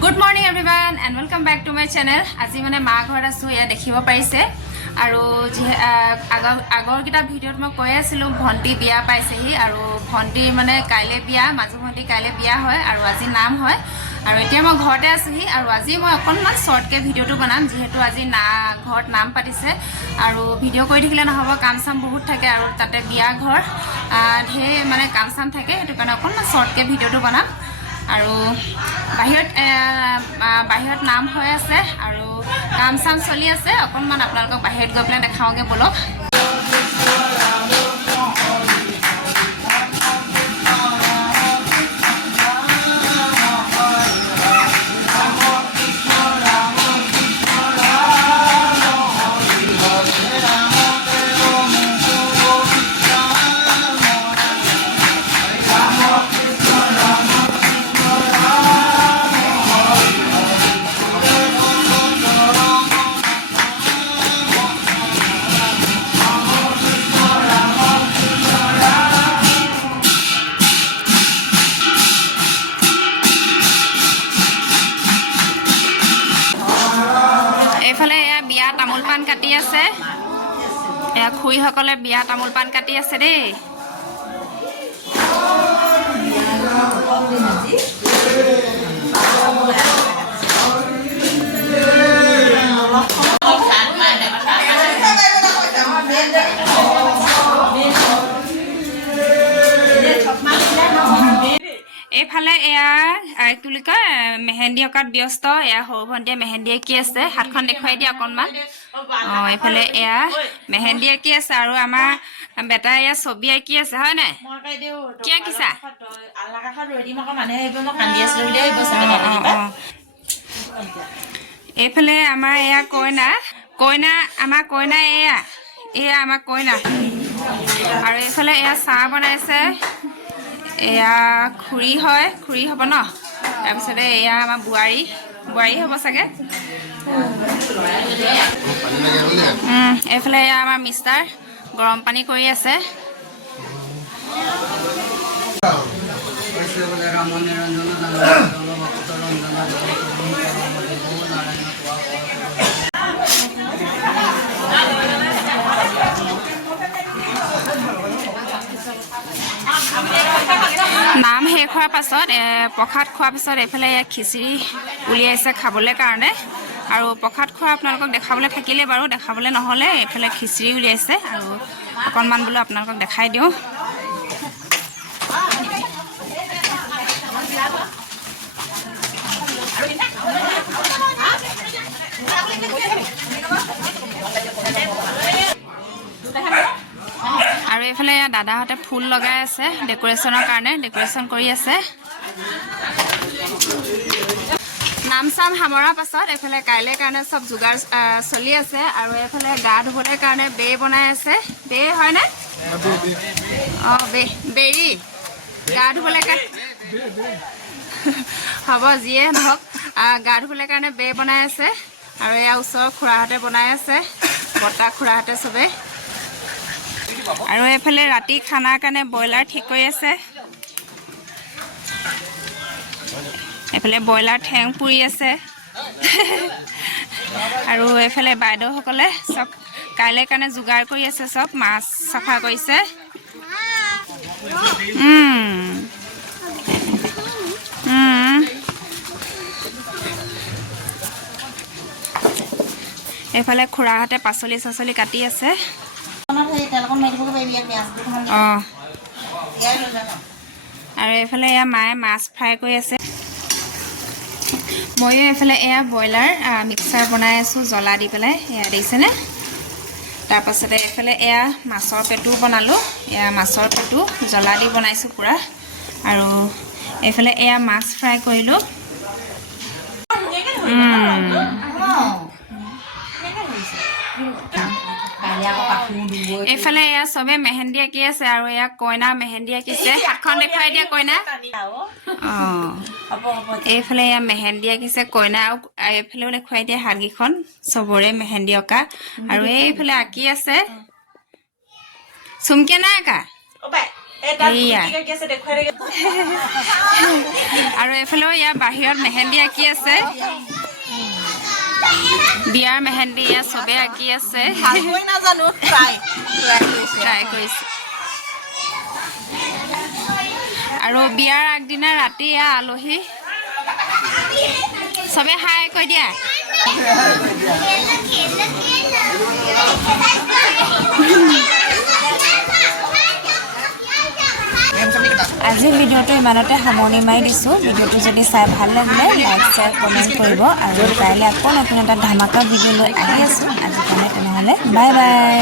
Good morning everyone and welcome back to my channel. আজি মানে মা ঘৰত আছো ইয়া দেখিব পাৰিছে আৰু আগৰ কিটা ভিডিঅ'ত মই কৈ আছিলো ভন্টি বিয়া পাইছেহি আৰু ভন্টি মানে কাইলে বিয়া মাজু ভন্টি কাইলে বিয়া হয় আৰু আজি নাম হয় আৰু এতিয়া মই ঘৰতে আছোহি আৰু আজি মই অকনমান শৰ্টকে ভিডিঅ'টো বনাম যেহেতু আজি ঘৰত নাম পাতিছে আৰু ভিডিঅ' কৰি থাকিলে নহব কাম চাম বহুত থাকে আৰু তাতে বিয়া ঘৰ ঢেৰ মানে কাম চাম থাকে সেইটো কাৰণে অকনমান শৰ্টকে ভিডিঅ'টো বনাম আৰু বাহিৰত নাম হৈ আছে আৰু কাম চাম চলি আছে অকনমান আপোনালোকক বাহিৰত গৈ পেলাই দেখাওগে বলক এইফালে এয়া বিয়া তামোল পাণ কাটি আছে এয়া খুৰীসকলে বিয়া তামোল পাণ কাটি আছে দেই এইফালে এয়া কি বুলি কয় মেহেন্দি অকাত ব্যস্ত এয়া সৰু ভণ্টিয়ে মেহেন্দি আঁকি আছে হাতখন দেখুৱাই দিয়া অকণমান এইফালে এয়া মেহেন্দি আঁকি আছে আৰু আমাৰ বেটা এয়া ছবি আঁকি আছে হয় নাই কি আঁকিছা এইফালে আমাৰ এয়া কইনা আমাৰ কইনা এয়া আমাৰ কইনা আৰু এইফালে এয়া চাহ বনাইছে এয়া খুৰী হ'ব ন তাৰপিছতে এয়া আমাৰ বোৱাৰী হ'ব চাগে এইফালে এয়া আমাৰ মিষ্টাৰ গৰম পানী কৰি আছে নাম শেষ হোৱাৰ পাছত প্ৰসাদ খোৱাৰ পিছত এইফালে খিচিৰি উলিয়াইছে খাবলৈ কাৰণে আৰু প্ৰসাদ খোৱা আপোনালোকক দেখাবলৈ থাকিলে বাৰু দেখাবলৈ নহ'লে এইফালে খিচিৰি উলিয়াইছে আৰু অকণমান বোলো আপোনালোকক দেখাই দিওঁ আৰু এইফালে দাদাহঁতে ফুল লগাই আছে ডেকোৰেশ্যনৰ কাৰণে ডেকোৰেশ্যন কৰি আছে নাম চাম সামৰাৰ পাছত এইফালে কাইলৈ কাৰণে চব যোগাৰ চলি আছে আৰু এইফালে গা ধুবলৈ কাৰণে বে বনাই আছে বে হয়নে বেৰি গা ধুবলৈ হ'ব যিয়ে নহওক গা ধুবলৈ কাৰণে বে বনাই আছে আৰু এয়া ওচৰৰ খুৰাহঁতে বনাই আছে বৰ্তা খুৰাহঁতে চবে আৰু এইফালে ৰাতি খানাৰ কাৰণে ব্ৰইলাৰ ঠিক কৰি আছে এইফালে ব্ৰইলাৰ ঠেং পুৰি আছে আৰু এইফালে বাইদেউসকলে চব কাইলৈ কাৰণে যোগাৰ কৰি আছে চব মাছ চাফা কৰিছে এইফালে খুৰাহঁতে পাচলি চাচলি কাটি আছে আৰু এইফালে এয়া মায়ে মাছ ফ্ৰাই কৰি আছে ময়ো এইফালে এয়া ব্ৰইলাৰ মিক্সাৰ বনাই আছোঁ জ্বলা দি পেলাই এয়া দেখিছেনে তাৰপাছতে এইফালে এয়া মাছৰ পেটু বনালোঁ এয়া মাছৰ পেটু জ্বলা দি বনাইছোঁ পূৰা আৰু এইফালে এয়া মাছ ফ্ৰাই কৰিলোঁ এইফালে এয়া চবে মেহেন্দি আঁকি আছে আৰু এয়া কইনা মেহেন্দি আঁকিছে হাতখন দেখুৱাই দিয়া কইনা এইফালে এয়া মেহেন্দি আঁকিছে কইনা আৰু এইফালেও দেখুৱাই দিয়া হাতকেইখন চবৰে মেহেন্দি অঁকা আৰু এইফালে আঁকি আছে চুমকে নাই আঁকা আৰু এইফালেও ইয়াৰ বাহিৰত মেহেন্দি আঁকি আছে বিয়াৰ মেহেন্দি ইয়াত চবে আঁকি আছে ট্ৰাই কৰিছে আৰু বিয়াৰ আগদিনা ৰাতি এয়া আলহী চবে হাই কৈ দিয়া আজিৰ ভিডিঅ'টো ইমানতে সামৰণি মাৰি দিছোঁ ভিডিঅ'টো যদি চাই ভাল লাগিলে লাইক শ্বেয়াৰ কমেণ্ট কৰিব আৰু কাইলৈ আকৌ নতুন এটা ধামাকা ভিডিঅ' লৈ আহি আছোঁ আজি কাৰণে তেনেহ'লে বাই বাই